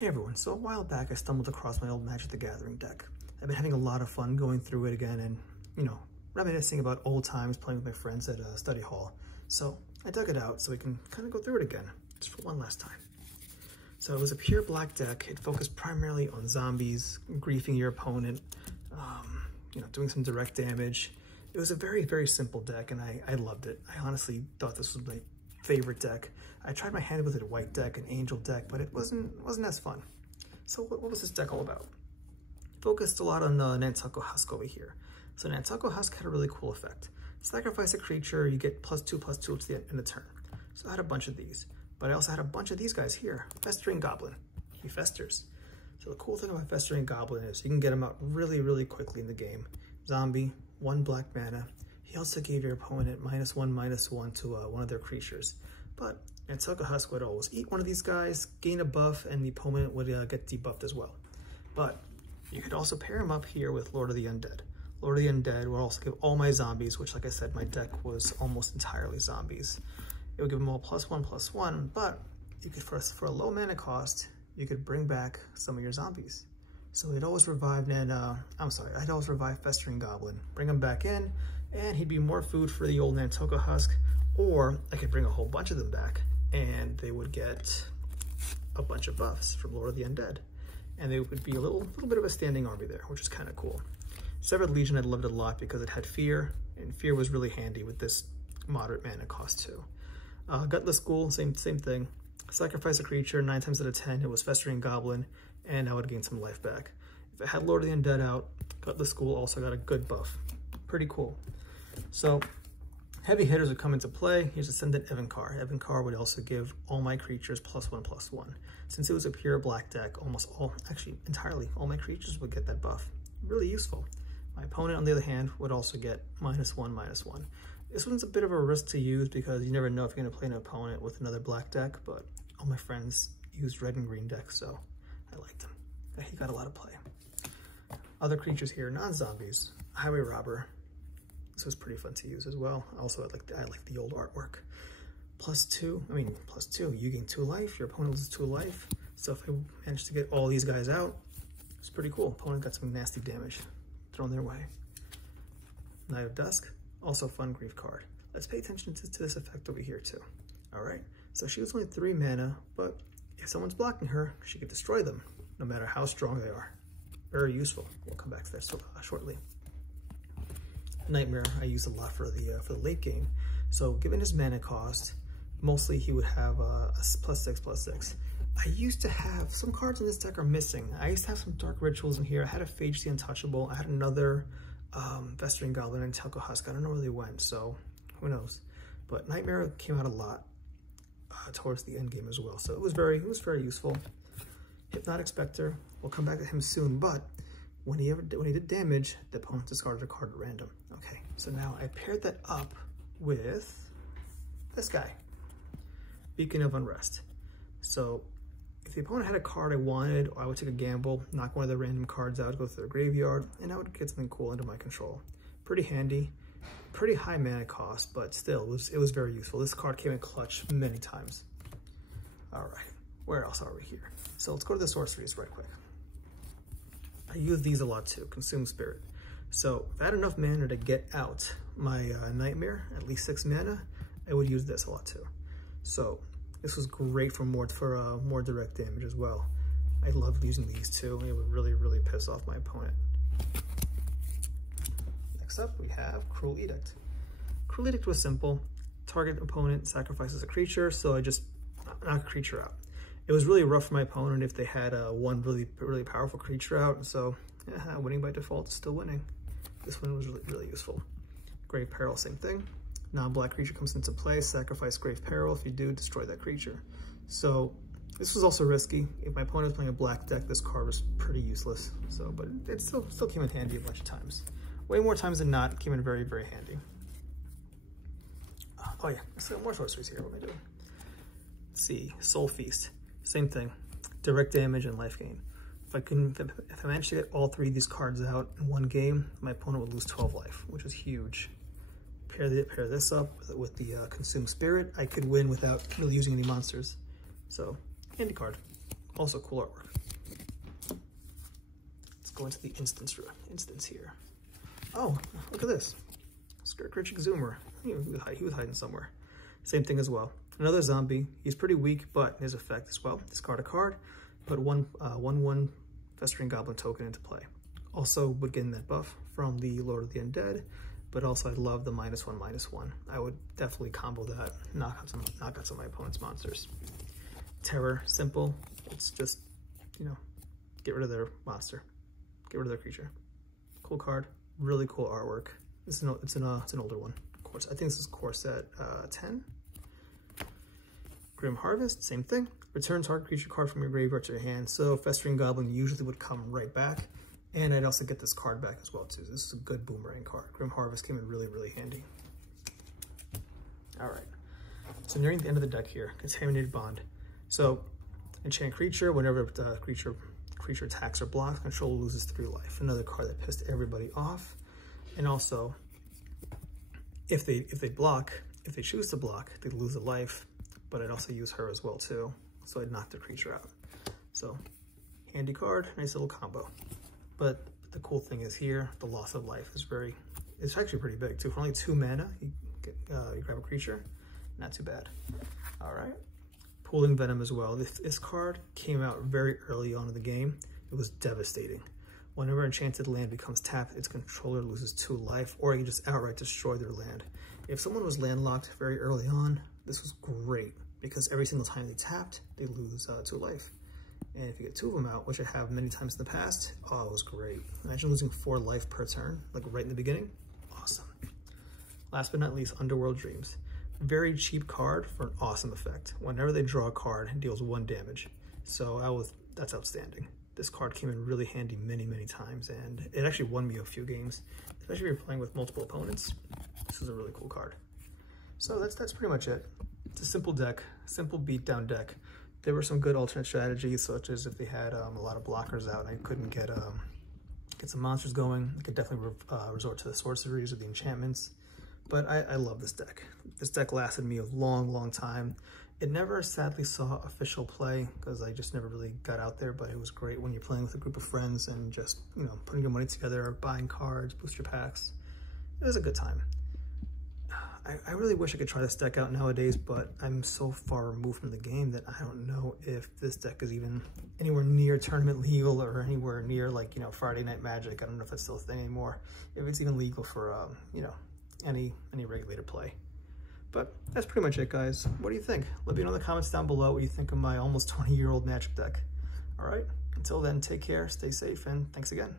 Hey everyone, so a while back I stumbled across my old Magic the Gathering deck. I've been having a lot of fun going through it again and, reminiscing about old times playing with my friends at study hall. So I dug it out so we can kind of go through it again, just for one last time. So it was a pure black deck. It focused primarily on zombies, griefing your opponent, doing some direct damage. It was a very, very simple deck and I loved it. I honestly thought this was my favorite deck. I tried my hand with a white deck, an angel deck, but it wasn't as fun. So what was this deck all about? Focused a lot on Nantucket Husk over here. So Nantucket Husk had a really cool effect. Sacrifice a creature, you get +2/+2 to the end of the turn. So I had a bunch of these, but I also had a bunch of these guys here. Festering Goblin, he festers. So the cool thing about Festering Goblin is you can get him out really, really quickly in the game. Zombie, 1 black mana. He also gave your opponent -1/-1 to one of their creatures. But Nantucket Husk would always eat one of these guys, gain a buff, and the opponent would get debuffed as well. But you could also pair him up here with Lord of the Undead. Lord of the Undead would also give all my zombies, which like I said, my deck was almost entirely zombies. It would give them all +1/+1, but you could, for a low mana cost, you could bring back some of your zombies. So I'd always revive Festering Goblin, bring him back in, and he'd be more food for the old Nantucket Husk, or I could bring a whole bunch of them back, and they would get a bunch of buffs from Lord of the Undead. And they would be a little bit of a standing army there, which is kind of cool. Severed Legion, I loved it a lot because it had Fear, and Fear was really handy with this moderate mana cost too. Gutless Ghoul, same thing. Sacrifice a creature, 9 times out of 10, it was Festering Goblin, and I would gain some life back. If it had Lord of the Undead out, Gutless Ghoul also got a good buff. Pretty cool. So, heavy hitters would come into play. Here's Ascendant Evenkhar. Evenkhar would also give all my creatures +1/+1. Since it was a pure black deck, entirely all my creatures would get that buff. Really useful. My opponent, on the other hand, would also get -1/-1. This one's a bit of a risk to use because you never know if you're going to play an opponent with another black deck, but all my friends used red and green decks, so I liked him. He got a lot of play. Other creatures here, non-zombies. Highway Robber. This was pretty fun to use as well. Also, I like the old artwork. +2, you gain 2 life, your opponent loses 2 life. So if I managed to get all these guys out, it's pretty cool. Opponent got some nasty damage thrown their way. Knight of Dusk, also a fun grief card. Let's pay attention to this effect over here too. All right, so she was only 3 mana, but if someone's blocking her, she could destroy them, no matter how strong they are. Very useful. We'll come back to that shortly. Nightmare I use a lot for the late game. So given his mana cost, mostly he would have a +6/+6. I used to have some cards in this deck are missing. I used to have some Dark Rituals in here. I had a Phage the Untouchable. I had another Festering Goblin and Nantucket Husk. I don't know where they went, so who knows. But Nightmare came out a lot towards the end game as well. So it was very useful. Hypnotic Spectre, we'll come back to him soon, but when he did damage, the opponent discarded a card at random. Okay, so now I paired that up with this guy, Beacon of Unrest. So if the opponent had a card I wanted, I would take a gamble, knock one of the random cards out, go to their graveyard, and I would get something cool into my control. Pretty handy, pretty high mana cost, but still, it was very useful. This card came in clutch many times. All right, where else are we here? So let's go to the sorceries right quick. I use these a lot too, Consume Spirit. So if I had enough mana to get out my Nightmare, at least 6 mana, I would use this a lot too. So this was great for more direct damage as well. I loved using these too. It would really, really piss off my opponent. Next up, we have Cruel Edict. Cruel Edict was simple. Target opponent sacrifices a creature, so I just knock a creature out. It was really rough for my opponent if they had one really powerful creature out, so yeah, winning by default is still winning. This one was really useful. Grave Peril, same thing. Non-black creature comes into play, sacrifice Grave Peril. If you do, destroy that creature. So this was also risky. If my opponent was playing a black deck, this card was pretty useless. So, but it still came in handy a bunch of times. Way more times than not, came in very, very handy. Oh yeah, so more sorceries here. What am I doing? Let's see, Soul Feast. Same thing, direct damage and life gain. If I managed to get all 3 of these cards out in one game, my opponent would lose 12 life, which was huge. Pair this up with the Consume Spirit, I could win without really using any monsters. So, handy card. Also cool artwork. Let's go into the instance here. Oh, look at this. Skirkritch Exumer. He was hiding somewhere. Same thing as well. Another zombie. He's pretty weak, but his effect as well. Discard a card, put one 1/1 Festering Goblin token into play. Also would get in that buff from the Lord of the Undead, but also I love the -1/-1. I would definitely combo that, knock out some of my opponent's monsters. Terror, simple. It's just, you know, get rid of their monster, get rid of their creature. Cool card, really cool artwork. It's an older one, of course. I think this is core set 10. Grim Harvest, same thing. Return target creature card from your graveyard to your hand. So Festering Goblin usually would come right back. And I'd also get this card back as well too. This is a good boomerang card. Grim Harvest came in really, really handy. All right, so nearing the end of the deck here, Contaminated Bond. So enchant creature, whenever the creature attacks or blocks, controller loses 3 life. Another card that pissed everybody off. And also, if they choose to block, they lose a life. But I'd also use her as well too. So I'd knock the creature out. So handy card, nice little combo. But the cool thing is here, the loss of life is it's actually pretty big too. For only 2 mana, you grab a creature, not too bad. All right, Pooling Venom as well. This card came out very early on in the game. It was devastating. Whenever enchanted land becomes tapped, its controller loses 2 life, or you just outright destroy their land. If someone was landlocked very early on, this was great because every single time they tapped, they lose 2 life. And if you get 2 of them out, which I have many times in the past, oh, it was great. Imagine losing 4 life per turn, like right in the beginning. Awesome. Last but not least, Underworld Dreams. Very cheap card for an awesome effect. Whenever they draw a card, it deals 1 damage. So that's outstanding. This card came in really handy many, many times, and it actually won me a few games, especially if you're playing with multiple opponents. This is a really cool card. So that's pretty much it. It's a simple deck, simple beatdown deck. There were some good alternate strategies, such as if they had a lot of blockers out and I couldn't get some monsters going, I could definitely resort to the sorceries or the enchantments. But I love this deck. This deck lasted me a long, long time. It never sadly saw official play because I just never really got out there, but it was great when you're playing with a group of friends and just, you know, putting your money together, buying cards, booster packs. It was a good time. I really wish I could try this deck out nowadays, but I'm so far removed from the game that I don't know if this deck is even anywhere near tournament legal or anywhere near, like, you know, Friday Night Magic. I don't know if it's still a thing anymore. If it's even legal for, you know, any regulated play. But that's pretty much it, guys. What do you think? Let me know in the comments down below what you think of my almost 20-year-old Magic deck. All right, until then, take care, stay safe, and thanks again.